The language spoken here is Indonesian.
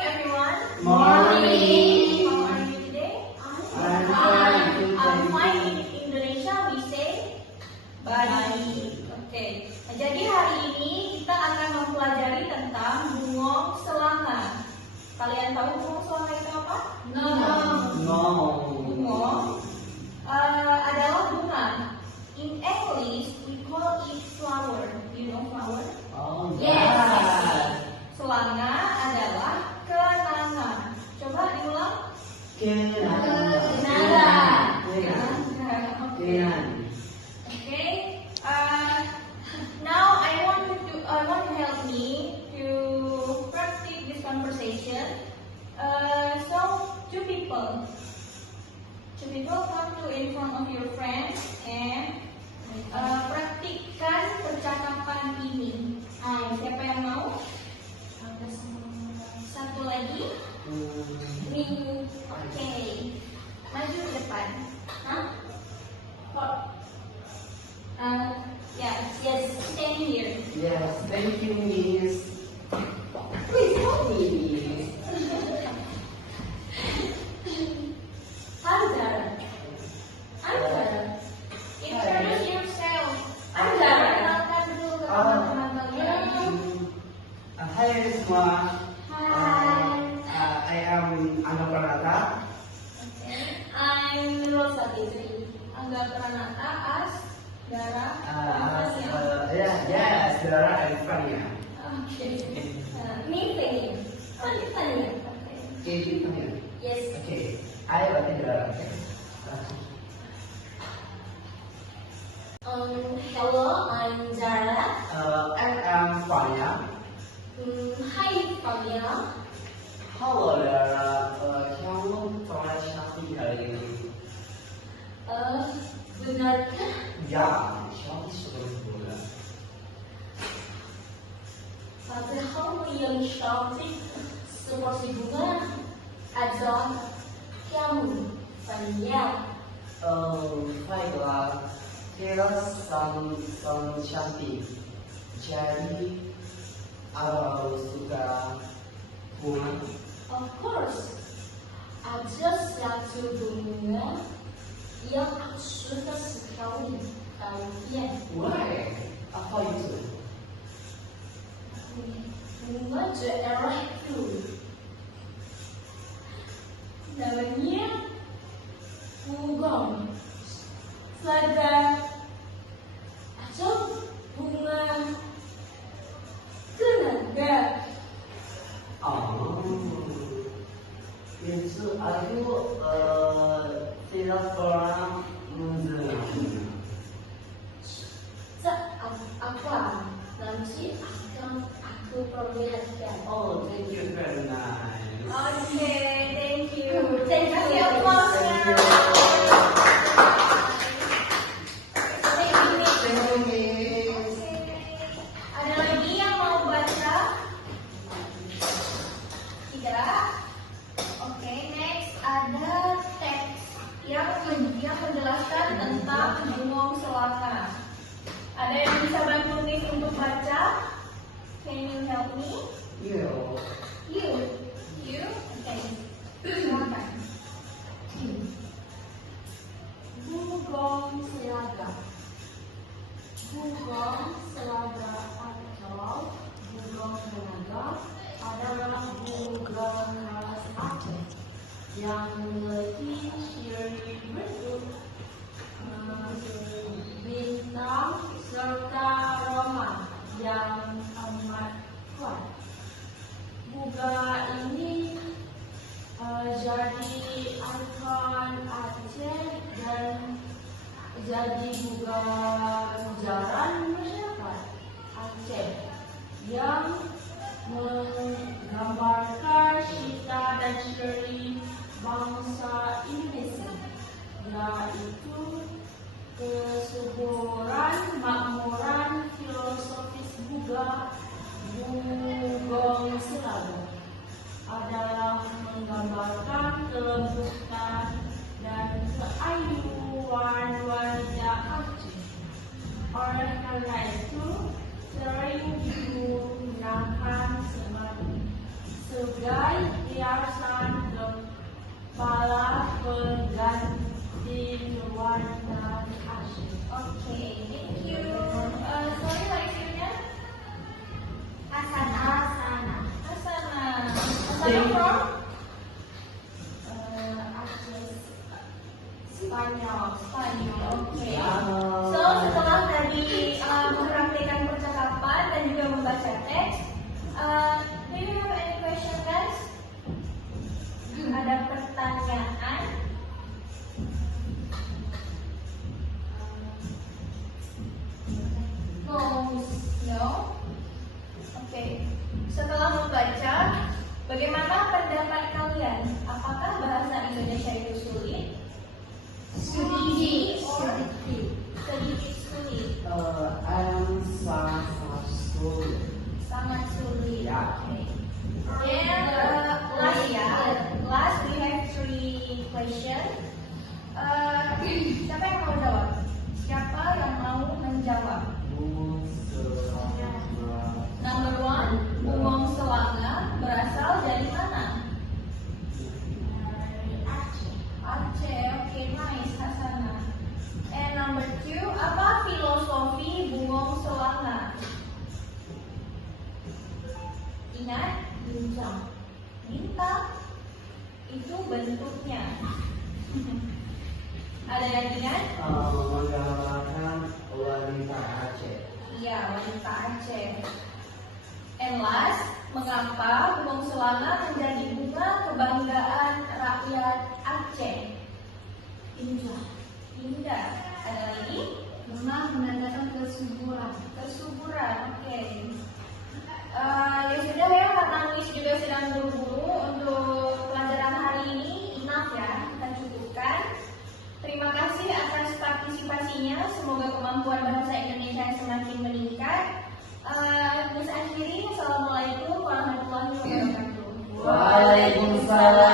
everyone. Morning. How are you today? I'm fine. I'm fine. In Indonesia we say baik. Oke. Jadi hari ini kita akan mempelajari tentang bungong selanga. Kalian tahu bungong selanga itu apa? No. Bungong adalah bunga. In English we call it flower. You know flower? Oh, Yes. Selanga adalah kenangan. Coba diulang. Kenangan. Kenangan. Okay. Now I want to help me to practice this conversation. So two people come to in front of your friends and praktikkan percakapan ini. Siapa yang mau? Satu lagi. Minggu. Oke. Maju ke depan. Yes, stand here. Yes, thank you, Miss. Please help me, Miss. I'm Zara. Introduce yourself. I'm Zara. Kenalkan dulu ke teman-teman kalian. Hai semua. Hai. I am Angga Pranata. I'm Rosa Fitri. Angga Pranata as Zara. Yes, Dara and Fania. Okay. Me Fania. Fania. Okay, Fania. Yes. Okay, I berarti Dara. Hello, I'm Zara. And I'm Fania. Hi, Fania. Halo Dara, kamu pernah cantik hari ini? Benarkah? Ya, cantik seperti bunga. Padahal yang cantik seperti bunga adalah kamu, Fania. Baiklah, kita sama cantik. Jadi, apa suka bunga? Of course, ada satu bunga yang aku suka sekali. Kalian Why? Apa itu? bunga daerah itu namanya bugong. Sedang atau bunga kenaga. Itu aku tidak pernah mendengarnya. Apa? Nanti akan aku perlihatkan. Oh, thank you very nice. Okay, thank you. Thank you, applause-nya. Thank you, Miss. Thank you, Miss. Ada lagi yang mau baca? Tidak? Oke, next ada teks yang menjelaskan tentang bungong selanga. Ada yang bisa bantu Miss untuk baca? Can you help me? Yeah. You? Okay. Silakan. Bungong selaga. Bungong selaga atau bungong selaga adalah bungong khas Aceh yang memiliki ciri bentuk bintang serta aroma yang amat kuat. Bunga ini jadi ikon Aceh dan jadi bunga sejarah masyarakat Aceh yang menggambarkan cita dan ciri bangsa Indonesia, yaitu kesuburan, makmuran, filosofis bunga bugong selaga adalah menggambarkan kelembutan dan keayuan warga Aceh. Oleh karena itu, sering digunakan sebagai Mana from? Spanyol. Spanyol. Oke. Wow. So setelah tadi mempraktikkan percakapan dan juga membaca teks, do you have any question, guys? Ada pertanyaan? No. Oke. Setelah membaca, bagaimana pendapat kalian? Apakah bahasa Indonesia itu sulit? Sedikit. Sedikit sulit. Sangat sulit. Sangat sulit. Ya. Okay. Then last last we have 3 questions. Siapa yang mau jawab? Siapa yang mau menjawab? Number 1, bungong selanga berasal dari mana? Aceh. Okay, nice, Hasana. And number 2, apa filosofi bungong selanga? Ingat, bintang itu bentuknya. Ada yang ingat? Menggambarkan wanita Aceh. Iya, wanita Aceh. And last, mengapa bungong selanga menjadi bunga kebanggaan rakyat Aceh? Indah. Ada lagi? Menandakan kesuburan. Kesuburan, oke. Ya sudah ya, karena Miss juga sedang buru-buru untuk pelajaran hari ini. Enough ya, kita cukupkan. Terima kasih atas partisipasinya. Semoga kemampuan bahasa Indonesia semakin meningkat. Miss akhiri, Assalamualaikum warahmatullahi wabarakatuh. Waalaikumsalam.